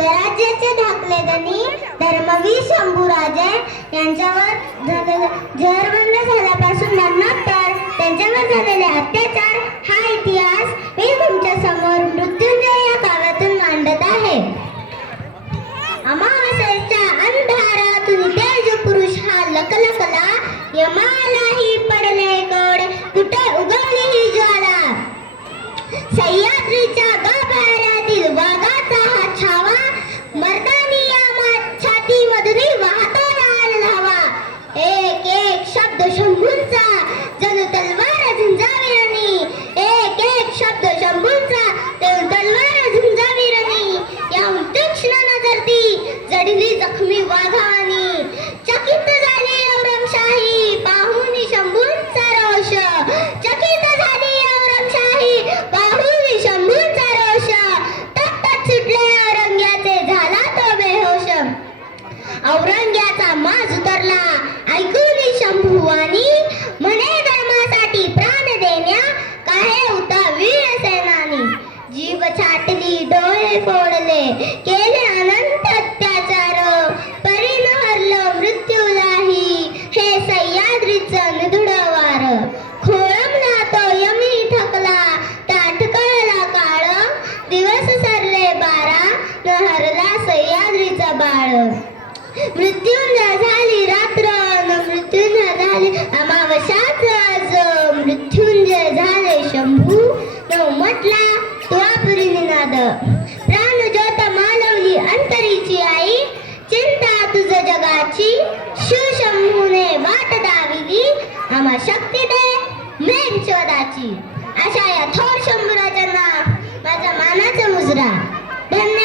स्वराज्याचे धाकले धनी धर्मवीर शंभूराजे यांच्यावर जहरबंद झाल्यापासून मरणोत्तर त्यांच्यावर झालेले अत्याचार हा इतिहास मी तुमच्या समोर मृत्युंजय या काव्यातून मांडत आहे. अमावास्येच्या अंधारातून तेज पुरुष हा लखलखला, यमालाही पडले गोड, कुठे उगवली ही ज्वाला. सह्याद्रीच्या गाभाऱ्यातील वाघाचा हा छावा, मर्दानी या छातीमधून वाहतो लाल लावा. एक एक शब्द शंभूंचा जणू तलवार झुंजाविरणी, एक एक शब्द शंभूंचा जणू तलवार झुंजाविरणी. या तीक्ष्ण नजरती जडली जखमी वाघावानी, चकित झाली औरंगशाही पाहून शंभूंचा रोष. चकित झाली औरंगशाही पाहून शंभूंचा रोष. तख्तात सुटले औरंग्याचे झाला तो बेहोश. औरंग्याचा माज उतरला ऐकून शंभुवानी, म्हणे धर्मासाठी प्राण देण्या काहे होता वीर सेनानी. जीव छाटली डोळे फोडले केले अनंत अत्याचार, परी न हरलं मृत्यूलाही हे सह्याद्रीचं निधुड वार. खोळंबला तो यमी थकला ताठ कळला काळ, दिवस सरले 12 न हरला सह्याद्रीचा बाळ. मृत्युंजय झाली रात्र न मृत्युंजय झाली अमावस्याच आज, मृत्युंजय झाले शंभू न उमटला तुळापुरी निनाद. प्राणज्योत मालवली अंतरीची आई, चिंता तुझ जगाची शिवशंभूने वाट दाविली, आम्हा शक्ती दे मेघ शोधाची. अशा या थोर शंभूराजांना माझा मानाचा मुजरा. धन्यवाद.